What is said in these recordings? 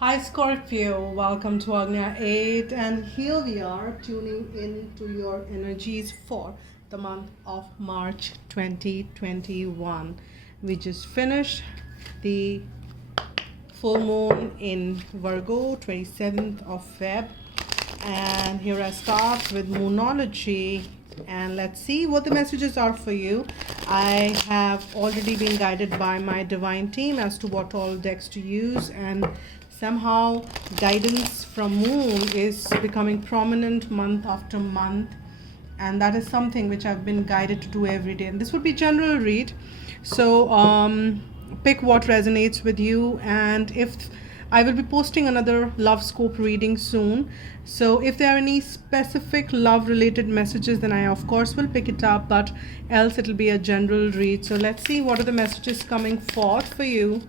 Hi Scorpio, welcome to Agnya 8, and here we are tuning in to your energies for the month of March 2021. We just finished the full moon in Virgo, 27th of Feb, and here I start with Moonology, and let's see what the messages are for you. I have already been guided by my divine team as to what all decks to use, and somehow guidance from moon is becoming prominent month after month, and that is something which I've been guided to do every day. And this would be general read, so pick what resonates with you. And if I will be posting another love scope reading soon, so if there are any specific love related messages, then I of course will pick it up, but else it'll be a general read. So let's see what are the messages coming forth for you,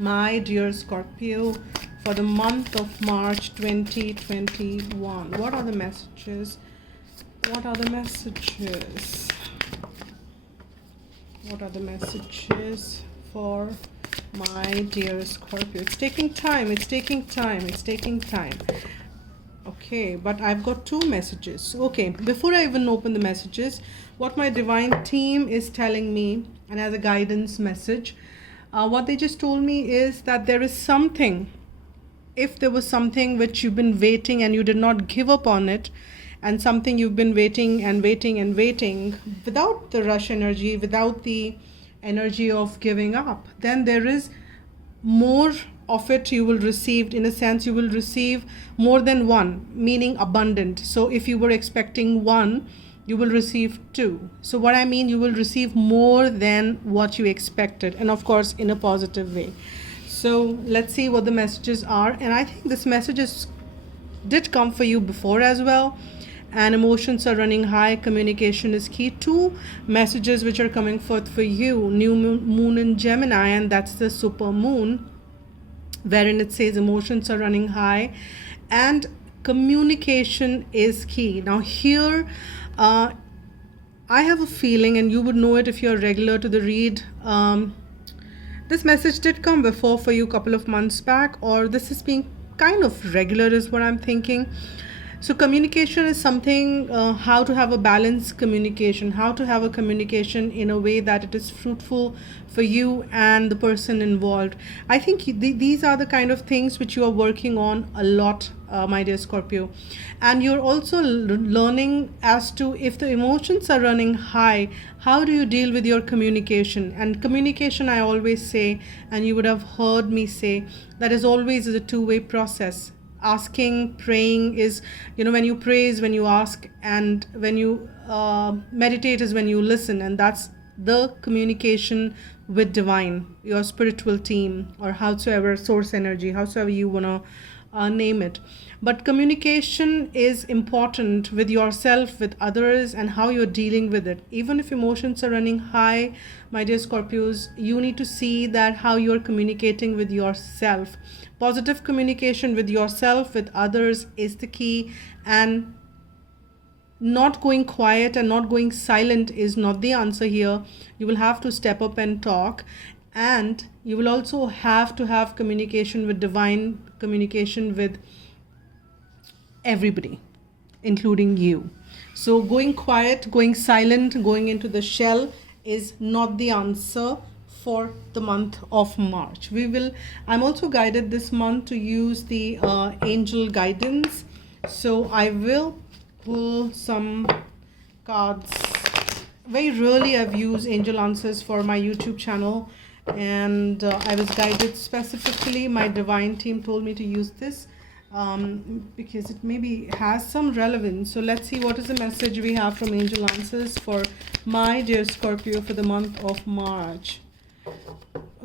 my dear Scorpio, for the month of March 2021. What are the messages? What are the messages? What are the messages for my dear Scorpio? It's taking time. It's taking time. It's taking time. Okay, but I've got two messages. Okay, before I even open the messages, what my divine team is telling me, and as a guidance message, what they just told me is that there is something, if there was something which you've been waiting and you did not give up on it, and something you've been waiting and waiting and waiting without the rush energy, without the energy of giving up, then there is more of it you will receive. In a sense, you will receive more than one, meaning abundant. So if you were expecting one, you will receive two. So what I mean, you will receive more than what you expected, and of course in a positive way. So let's see what the messages are. And I think this messages did come for you before as well. And emotions are running high, communication is key. Two messages which are coming forth for you: new moon in Gemini, and that's the super moon, wherein it says emotions are running high and communication is key. Now here I have a feeling, and you would know it if you're regular to the read, this message did come before for you a couple of months back, or this is being kind of regular is what I'm thinking. So communication is something, how to have a balanced communication, how to have a communication in a way that it is fruitful for you and the person involved. I think these are the kind of things which you are working on a lot, my dear Scorpio. And you're also learning as to, if the emotions are running high, how do you deal with your communication? And communication, I always say, and you would have heard me say, that is always a two-way process. Asking, praying is, when you pray is when you ask, and when you meditate is when you listen, and that's the communication with divine, your spiritual team, or howsoever, source energy, howsoever you want to name it. But communication is important with yourself, with others, and how you're dealing with it. Even if emotions are running high, my dear Scorpios, you need to see that how you're communicating with yourself. Positive communication with yourself, with others is the key, and not going quiet and not going silent is not the answer here. You will have to step up and talk, and you will also have to have communication with divine, communication with everybody, including you. So going quiet, going silent, going into the shell is not the answer for the month of March. I'm also guided this month to use the angel guidance. So I will pull some cards. Very rarely I've used angel answers for my YouTube channel, and I was guided specifically. My divine team told me to use this because it maybe has some relevance. So let's see what is the message we have from angel answers for my dear Scorpio for the month of March.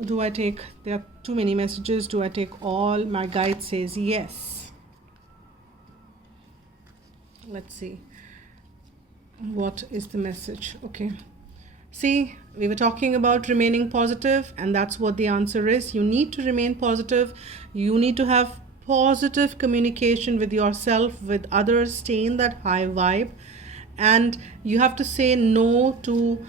Do I take, there are too many messages, do I take all? My guide says yes. Let's see, what is the message? Okay, see, we were talking about remaining positive, and that's what the answer is. You need to remain positive. You need to have positive communication with yourself, with others, stay in that high vibe, and you have to say no to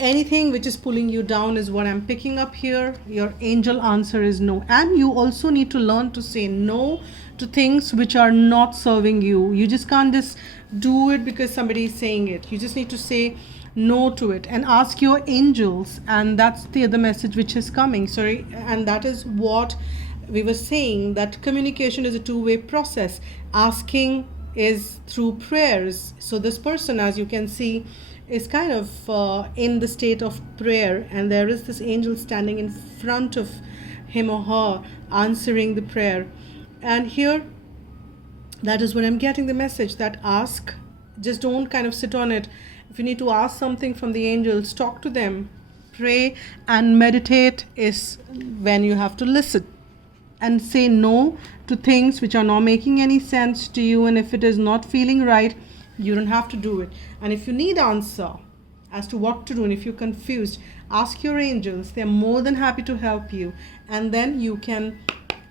Anything which is pulling you down is what I'm picking up here. Your angel answer is no. And you also need to learn to say no to things which are not serving you. You just can't just do it because somebody is saying it. You just need to say no to it and ask your angels. And that's the other message which is coming. Sorry. And that is what we were saying, that communication is a two-way process. Asking is through prayers. So this person, as you can see, is kind of in the state of prayer, and there is this angel standing in front of him or her answering the prayer. And here, that is when I'm getting the message that ask, just don't kind of sit on it. If you need to ask something from the angels, talk to them. Pray and meditate is when you have to listen and say no to things which are not making any sense to you. And if it is not feeling right, you don't have to do it. And if you need answer as to what to do, and if you're confused, ask your angels. They're more than happy to help you. And then you can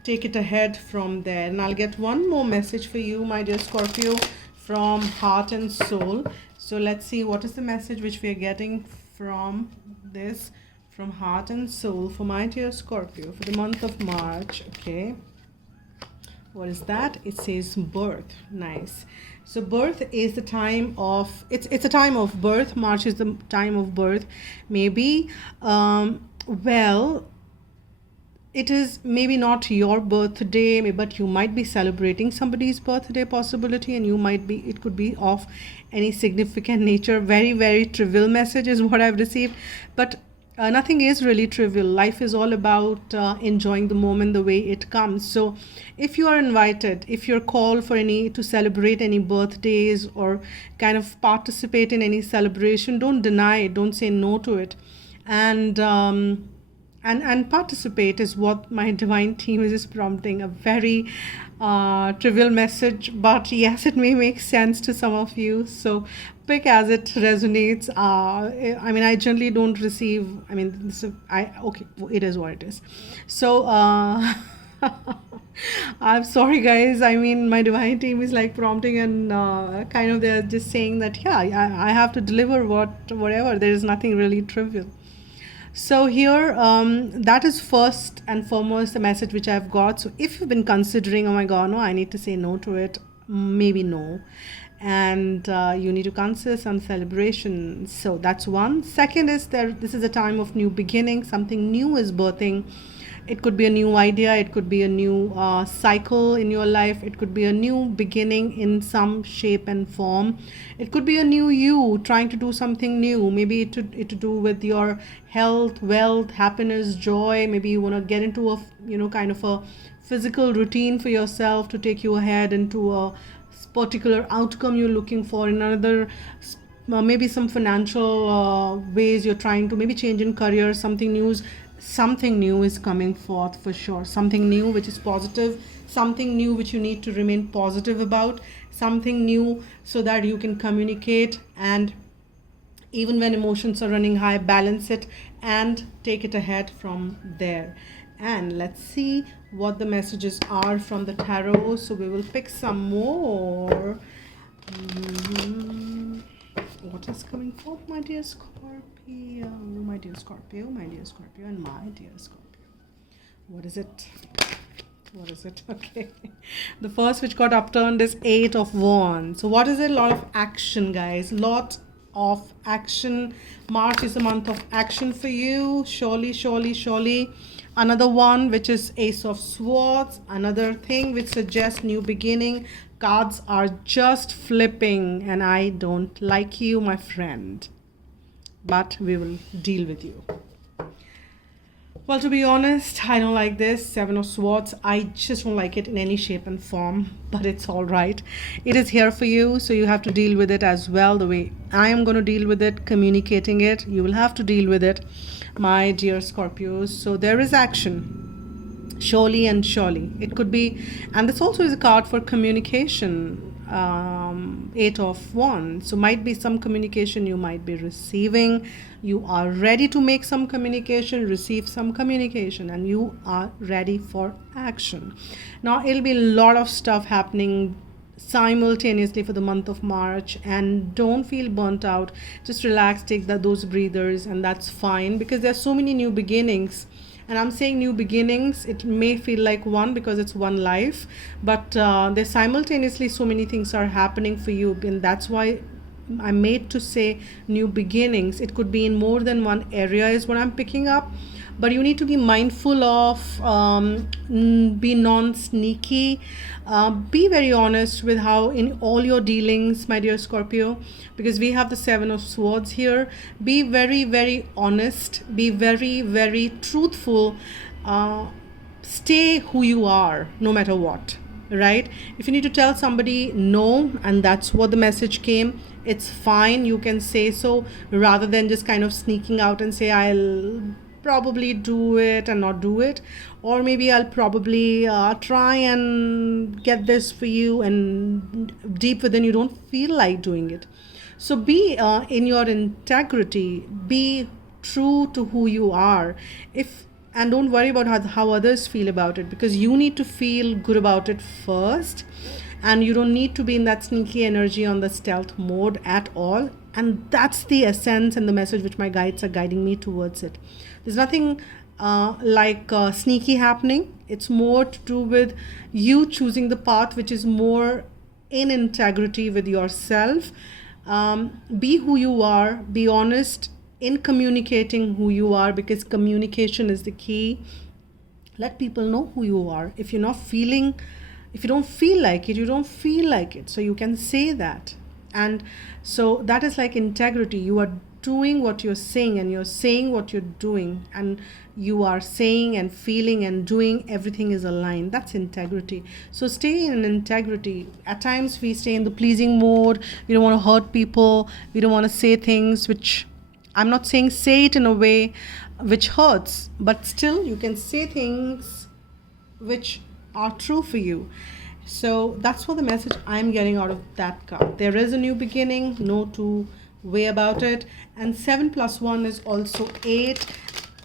take it ahead from there. And I'll get one more message for you, my dear Scorpio, from Heart and Soul. So let's see what is the message which we are getting from this, from Heart and Soul for my dear Scorpio for the month of March. Okay. What is that? It says birth. Nice. So birth is the time of, it's a time of birth. March is the time of birth. Maybe, well, it is maybe not your birthday, but you might be celebrating somebody's birthday possibility, and you might be, it could be of any significant nature. Very, very trivial message is what I've received. But nothing is really trivial. Life is all about enjoying the moment the way it comes. So if you are invited, if you're called for to celebrate any birthdays or kind of participate in any celebration, don't deny it, don't say no to it. And participate is what my divine team is prompting. A very trivial message, but yes, it may make sense to some of you. So pick as it resonates. I mean, I generally don't receive, I mean, okay, it is what it is. So I'm sorry, guys. I mean, my divine team is like prompting, and kind of they're just saying that, yeah, I have to deliver whatever. There is nothing really trivial. So here, that is first and foremost the message which I've got. So if you've been considering, oh my God, no, I need to say no to it, maybe no. And you need to consider some celebration. So that's one. Second is this is a time of new beginning. Something new is birthing. It could be a new idea. It could be a new cycle in your life. It could be a new beginning in some shape and form. It could be a new you trying to do something new. Maybe it to do with your health, wealth, happiness, joy. Maybe you want to get into a, kind of a physical routine for yourself to take you ahead into a particular outcome you're looking for. In another, maybe some financial ways you're trying to maybe change in career. Something new is coming forth for sure. Something new which is positive, something new which you need to remain positive about, something new so that you can communicate, and even when emotions are running high, balance it and take it ahead from there. And let's see what the messages are from the tarot. So we will pick some more. What is coming forth, my dear Scorpio? My dear Scorpio, my dear Scorpio, and my dear Scorpio. What is it? What is it? Okay. The first which got upturned is 8 of Wands. So what is it? A lot of action, guys. Lot of action. March is a month of action for you. Surely, surely, surely. Another one which is Ace of Swords. Another thing which suggests new beginning. Cards are just flipping, and I don't like you, my friend. But we will deal with you. Well, to be honest, I don't like this. 7 of Swords. I just don't like it in any shape and form. But it's all right. It is here for you. So you have to deal with it as well. The way I am going to deal with it, communicating it. You will have to deal with it, my dear Scorpios. So there is action. Surely and surely. It could be, and this also is a card for communication. 8 of Wands. So might be some communication you might be receiving. You are ready to make some communication, receive some communication, and you are ready for action. Now it'll be a lot of stuff happening simultaneously for the month of March, and don't feel burnt out. Just relax, take those breathers, and that's fine, because there's so many new beginnings. And I'm saying new beginnings, it may feel like one because it's one life, but there's simultaneously so many things are happening for you, and that's why I'm made to say new beginnings. It could be in more than one area is what I'm picking up, but you need to be mindful of, be non-sneaky, be very honest with how in all your dealings, my dear Scorpio, because we have the Seven of Swords here. Be very, very honest, be very, very truthful, stay who you are no matter what, right? If you need to tell somebody no, and that's what the message came, it's fine, you can say so, rather than just kind of sneaking out and say, I'll probably do it and not do it, or maybe I'll probably try and get this for you, and deep within you don't feel like doing it. So be in your integrity, be true to who you are. And don't worry about how others feel about it, because you need to feel good about it first, and you don't need to be in that sneaky energy on the stealth mode at all. And that's the essence and the message which my guides are guiding me towards it. There's nothing sneaky happening. It's more to do with you choosing the path which is more in integrity with yourself. Be who you are, be honest in communicating who you are, because communication is the key. Let people know who you are. If you don't feel like it, you don't feel like it, so you can say that. And so that is like integrity. You are doing what you're saying, and you're saying what you're doing, and you are saying and feeling and doing, everything is aligned. That's integrity. So stay in integrity. At times we stay in the pleasing mode. We don't want to hurt people. We don't want to say things which, I'm not saying say it in a way which hurts, but still you can say things which are true for you. So that's what the message I'm getting out of that card. There is a new beginning, no two way about it. And 7 + 1 is also 8.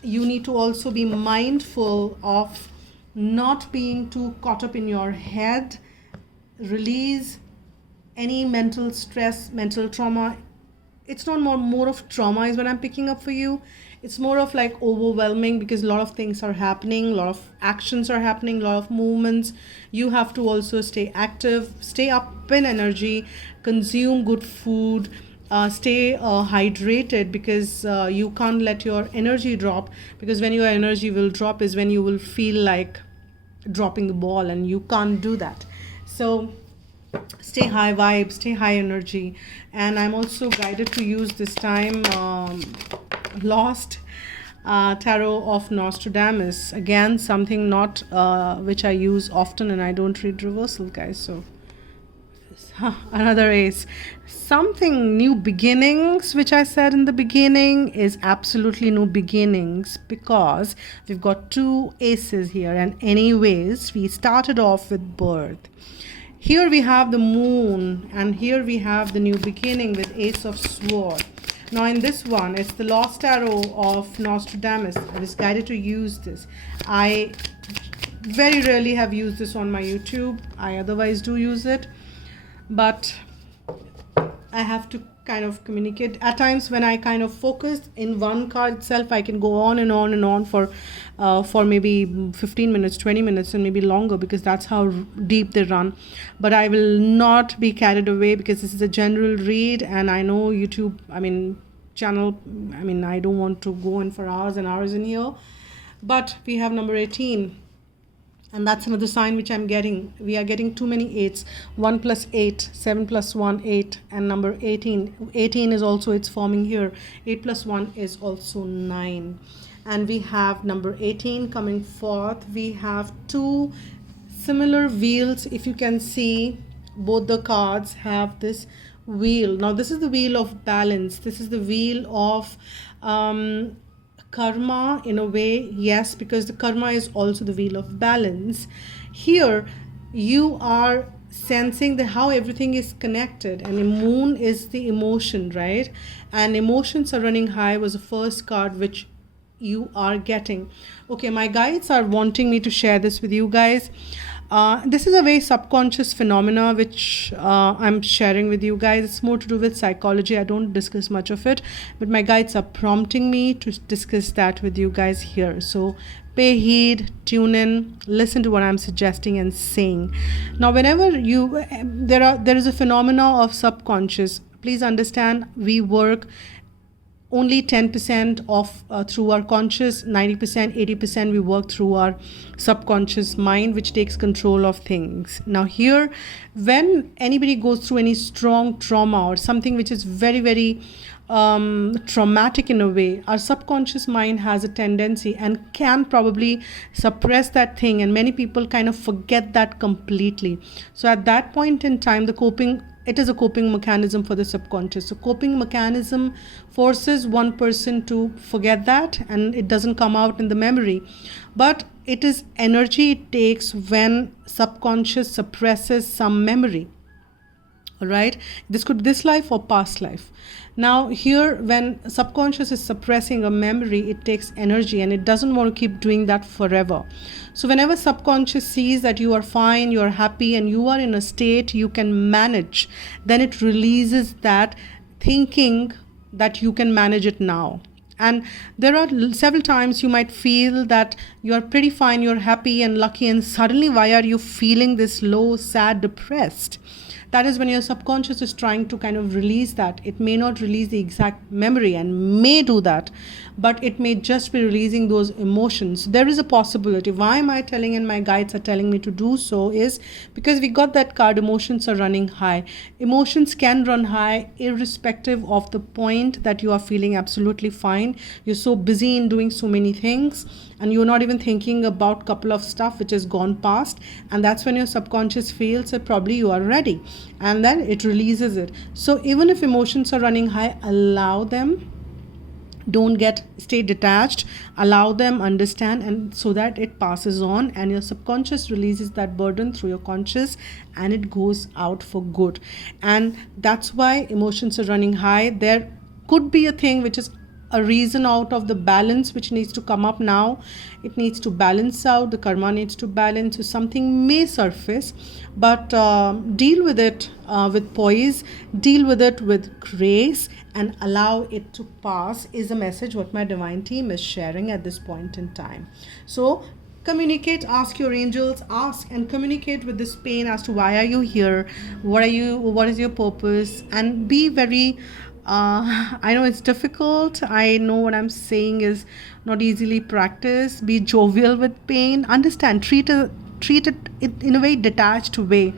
You need to also be mindful of not being too caught up in your head. Release any mental stress, mental trauma. It's not more of trauma is what I'm picking up for you. It's more of like overwhelming, because a lot of things are happening, a lot of actions are happening, a lot of movements. You have to also stay active, stay up in energy, consume good food, stay hydrated, because you can't let your energy drop, because when your energy will drop is when you will feel like dropping the ball, and you can't do that. So stay high vibe, stay high energy. And I'm also guided to use this time Lost Tarot of Nostradamus. Again, something not which I use often, and I don't read reversal, guys. So another ace. Something new beginnings, which I said in the beginning, is absolutely new beginnings, because we've got 2 aces here. And anyways, we started off with birth. Here we have the moon, and here we have the new beginning with Ace of Swords. Now in this one, it's the Lost Tarot of Nostradamus. I was guided to use this. I very rarely have used this on my YouTube. I otherwise do use it, but I have to kind of communicate. At times when I kind of focus in one card itself, I can go on and on and on for maybe 15 minutes, 20 minutes, and maybe longer, because that's how deep they run. But I will not be carried away, because this is a general read, and I know YouTube, channel, I don't want to go in for hours and hours in here. But we have number 18. And that's another sign which I'm getting. We are getting too many 8s. 1 + 8, 7 + 1, 8. And number 18. 18 is also, it's forming here. 8 + 1 is also 9. And we have number 18 coming forth. We have 2 similar wheels. If you can see, both the cards have this wheel. Now this is the wheel of balance. This is the wheel of karma in a way, yes, because the karma is also the wheel of balance. Here you are sensing that how everything is connected, and the moon is the emotion, right? And emotions are running high was the first card which you are getting. Okay, my guides are wanting me to share this with you guys. This is a very subconscious phenomena which I'm sharing with you guys. It's more to do with psychology. I don't discuss much of it, but my guides are prompting me to discuss that with you guys here. So pay heed, tune in, listen to what I'm suggesting and saying. Now, whenever there is a phenomena of subconscious. Please understand, we work only 10% of through our conscious, 90%, 80% we work through our subconscious mind, which takes control of things. Now here, when anybody goes through any strong trauma or something which is very, very traumatic in a way, our subconscious mind has a tendency and can probably suppress that thing, and many people kind of forget that completely. So at that point in time, it is a coping mechanism for the subconscious. So coping mechanism forces one person to forget that, and it doesn't come out in the memory. But it is energy it takes when subconscious suppresses some memory. All right, this could be this life or past life. Now here, when subconscious is suppressing a memory, it takes energy and it doesn't want to keep doing that forever. So whenever subconscious sees that you are fine, you are happy, and you are in a state you can manage, then it releases that, thinking that you can manage it now. And there are several times you might feel that you are pretty fine, you're happy and lucky, and suddenly why are you feeling this low, sad, depressed? That is when your subconscious is trying to kind of release that. It may not release the exact memory and may do that, but it may just be releasing those emotions. There is a possibility. Why am I telling, and my guides are telling me to do so, is because we got that card, emotions are running high. Emotions can run high irrespective of the point that you are feeling absolutely fine. You're so busy in doing so many things, and you're not even thinking about a couple of stuff which has gone past, and that's when your subconscious feels that probably you are ready, and then it releases it. So even if emotions are running high, allow them. Don't stay detached. Allow them, understand, and so that it passes on, and your subconscious releases that burden through your conscious, and it goes out for good. And that's why emotions are running high. There could be a thing which is a reason out of the balance which needs to come up now. It needs to balance out, the karma needs to balance. So something may surface, but deal with it with poise, deal with it with grace, and allow it to pass, is a message what my divine team is sharing at this point in time. So communicate, ask your angels, ask and communicate with this pain as to why are you here, what is your purpose, and be very I know it's difficult. I know what I'm saying is not easily practiced. Be jovial with pain. Understand, treat it in a very detached way.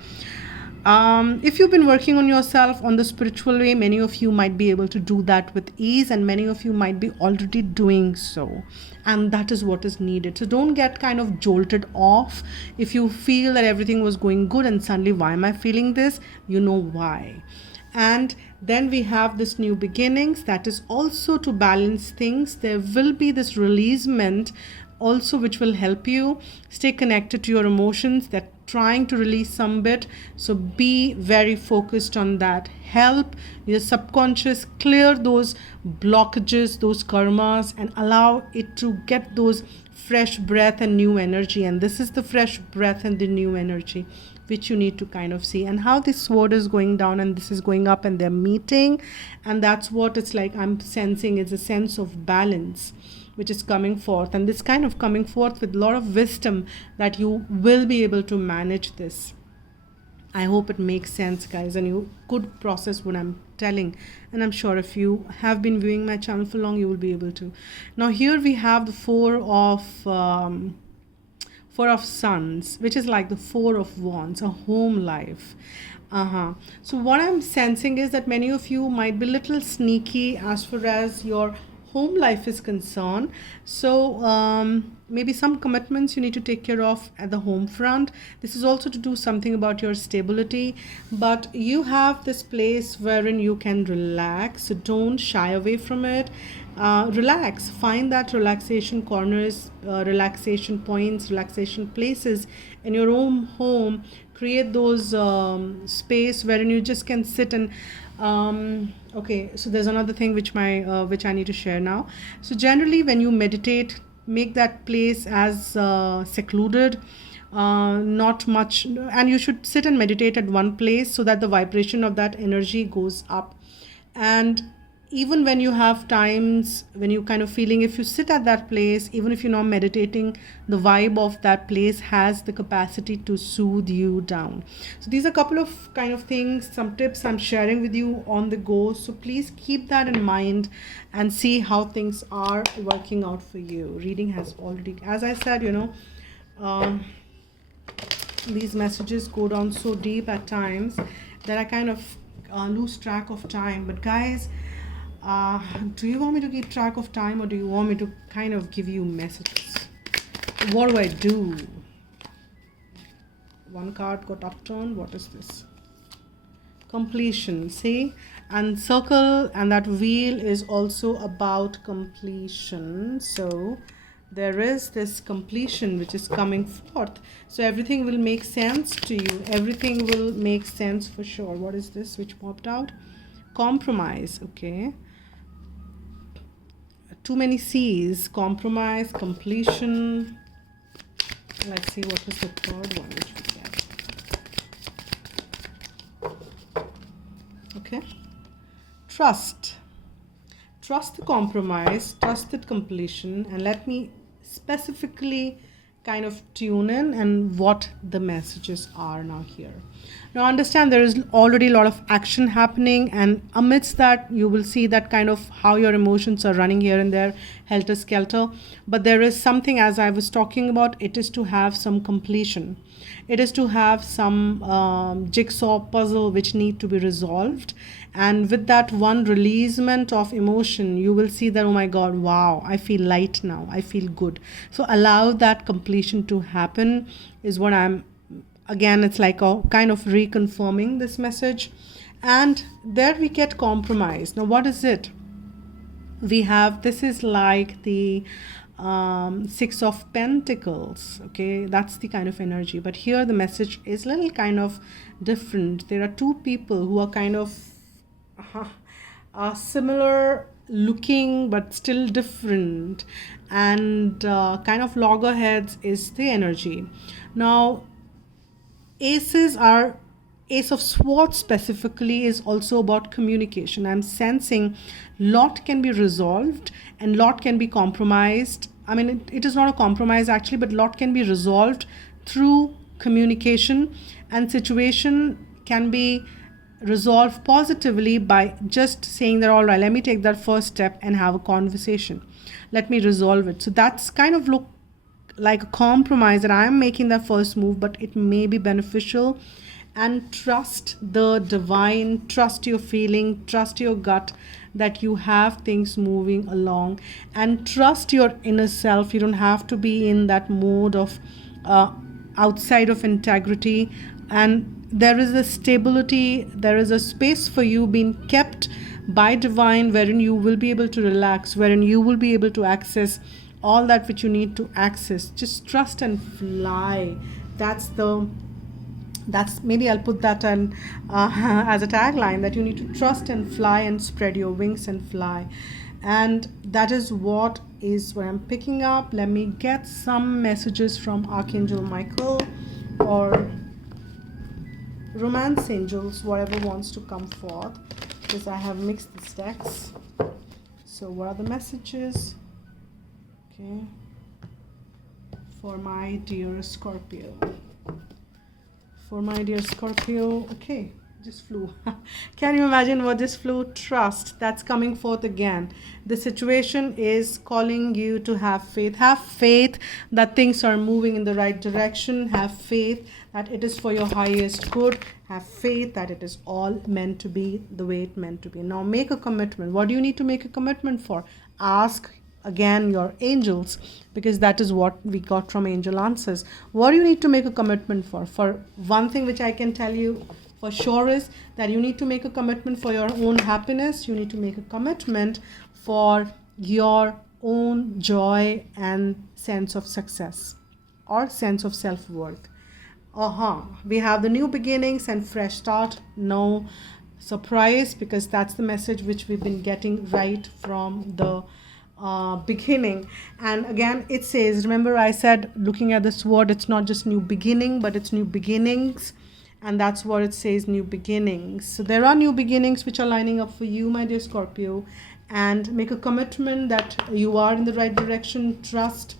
If you've been working on yourself on the spiritual way, many of you might be able to do that with ease, and many of you might be already doing so. And that is what is needed. So don't get kind of jolted off. If you feel that everything was going good and suddenly, why am I feeling this? You know why. And then we have this new beginnings, that is also to balance things. There will be this releasement also which will help you stay connected to your emotions, that trying to release some bit. So be very focused on that. Help your subconscious clear those blockages, those karmas, and allow it to get those fresh breath and new energy. And this is the fresh breath and the new energy which you need to kind of see, and how this sword is going down and this is going up and they're meeting, and that's what it's like. I'm sensing it's a sense of balance which is coming forth, and this kind of coming forth with a lot of wisdom that you will be able to manage this. I hope it makes sense, guys, and you could process what I'm telling, and I'm sure if you have been viewing my channel for long, you will be able to. Now here we have the Four of Sons, which is like the Four of Wands, a home life. So what I'm sensing is that many of you might be a little sneaky as far as your home life is concerned. So maybe some commitments you need to take care of at the home front. This is also to do something about your stability, but you have this place wherein you can relax. So don't shy away from it. Relax, find that relaxation corners, relaxation points, relaxation places in your own home. Create those space wherein you just can sit and okay, so there's another thing which I need to share now. So generally when you meditate, make that place as secluded, not much, and you should sit and meditate at one place so that the vibration of that energy goes up. And even when you have times when you kind of feeling, if you sit at that place, even if you're not meditating, the vibe of that place has the capacity to soothe you down. So these are a couple of kind of things, some tips I'm sharing with you on the go. So please keep that in mind and see how things are working out for you. Reading has already, as I said, these messages go down so deep at times that I kind of lose track of time. But guys, do you want me to keep track of time, or do you want me to kind of give you messages? What do I do? One card got upturned. What is this? Completion. See? And circle, and that wheel is also about completion. So there is this completion which is coming forth. So everything will make sense to you. Everything will make sense for sure. What is this which popped out? Compromise. Okay. Too many C's. Compromise, completion. Let's see what was the third one which we get. Okay. Trust. Trust the compromise, trust the completion, and let me specifically kind of tune in and what the messages are now here. Now understand there is already a lot of action happening, and amidst that you will see that kind of how your emotions are running here and there, helter skelter. But there is something, as I was talking about, it is to have some completion. It is to have some jigsaw puzzle which need to be resolved. And with that one releasement of emotion, you will see that, oh my God, wow, I feel light now. I feel good. So allow that completion to happen is what again, it's like a kind of reconfirming this message. And there we get compromise. Now, what is it? We have, this is like the Six of Pentacles. Okay, that's the kind of energy. But here the message is a little kind of different. There are two people who are kind of similar looking but still different, and kind of loggerheads is the energy. Now Ace of Swords specifically is also about communication. I'm sensing lot can be resolved and lot can be compromised. I mean, it is not a compromise actually, but lot can be resolved through communication, and situation can be resolved positively by just saying that, all right, let me take that first step and have a conversation. Let me resolve it. So that's kind of look like a compromise that I am making that first move, but it may be beneficial. And trust the divine, trust your feeling, trust your gut that you have things moving along, and trust your inner self. You don't have to be in that mode of outside of integrity, and there is a stability, there is a space for you being kept by divine, wherein you will be able to relax, wherein you will be able to access all that which you need to access. Just trust and fly. That's maybe I'll put that on as a tagline, that you need to trust and fly and spread your wings and fly. And that is what I'm picking up. Let me get some messages from Archangel Michael or Romance Angels, whatever wants to come forth, because I have mixed the decks. So what are the messages? Okay, for my dear Scorpio. For my dear Scorpio, okay, just flew. Can you imagine what just flew? Trust, that's coming forth again. The situation is calling you to have faith. Have faith that things are moving in the right direction. Have faith that it is for your highest good. Have faith that it is all meant to be the way it meant to be. Now make a commitment. What do you need to make a commitment for? Ask again your angels, because that is what we got from angel answers. What do you need to make a commitment for? For one thing which I can tell you for sure is that you need to make a commitment for your own happiness. You need to make a commitment for your own joy and sense of success or sense of self-worth. We have the new beginnings and fresh start. No surprise, because that's the message which we've been getting right from the beginning. And again, it says, remember I said, looking at this word, it's not just new beginning, but it's new beginnings. And that's what it says, new beginnings. So there are new beginnings which are lining up for you, my dear Scorpio. And make a commitment that you are in the right direction. Trust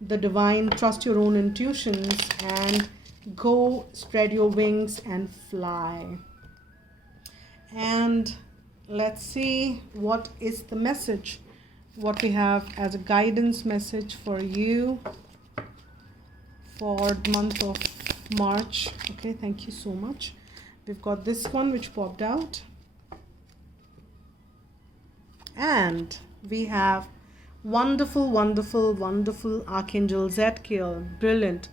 the divine, trust your own intuitions, and go spread your wings and fly. And let's see what is the message, what we have as a guidance message for you for the month of March. Okay, thank you so much. We've got this one which popped out, and we have wonderful, wonderful, wonderful Archangel Zadkiel. Brilliant.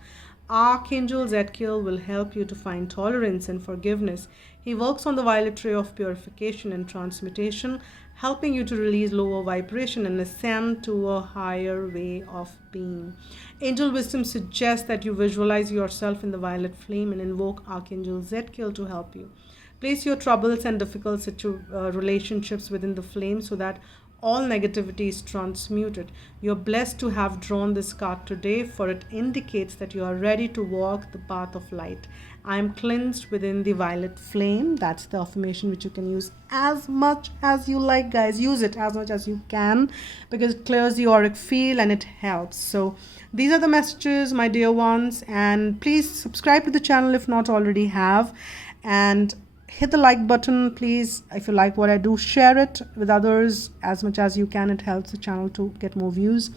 Archangel Zadkiel will help you to find tolerance and forgiveness. He works on the violet ray of purification and transmutation, helping you to release lower vibration and ascend to a higher way of being. Angel wisdom suggests that you visualize yourself in the violet flame and invoke Archangel Zadkiel to help you. Place your troubles and difficult relationships within the flame so that all negativity is transmuted. You're blessed to have drawn this card today, for it indicates that you are ready to walk the path of light. I am cleansed within the violet flame. That's the affirmation which you can use as much as you like, guys. Use it as much as you can, because it clears the auric field and it helps. So these are the messages, my dear ones, and please subscribe to the channel if not already have, and hit the like button, please. If you like what I do, share it with others as much as you can. It helps the channel to get more views.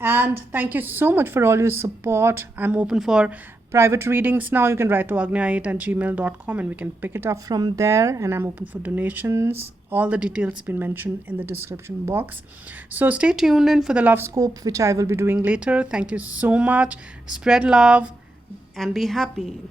And thank you so much for all your support. I'm open for private readings now. You can write to agnya8@gmail.com and we can pick it up from there. And I'm open for donations. All the details been mentioned in the description box. So stay tuned in for the love scope, which I will be doing later. Thank you so much. Spread love and be happy.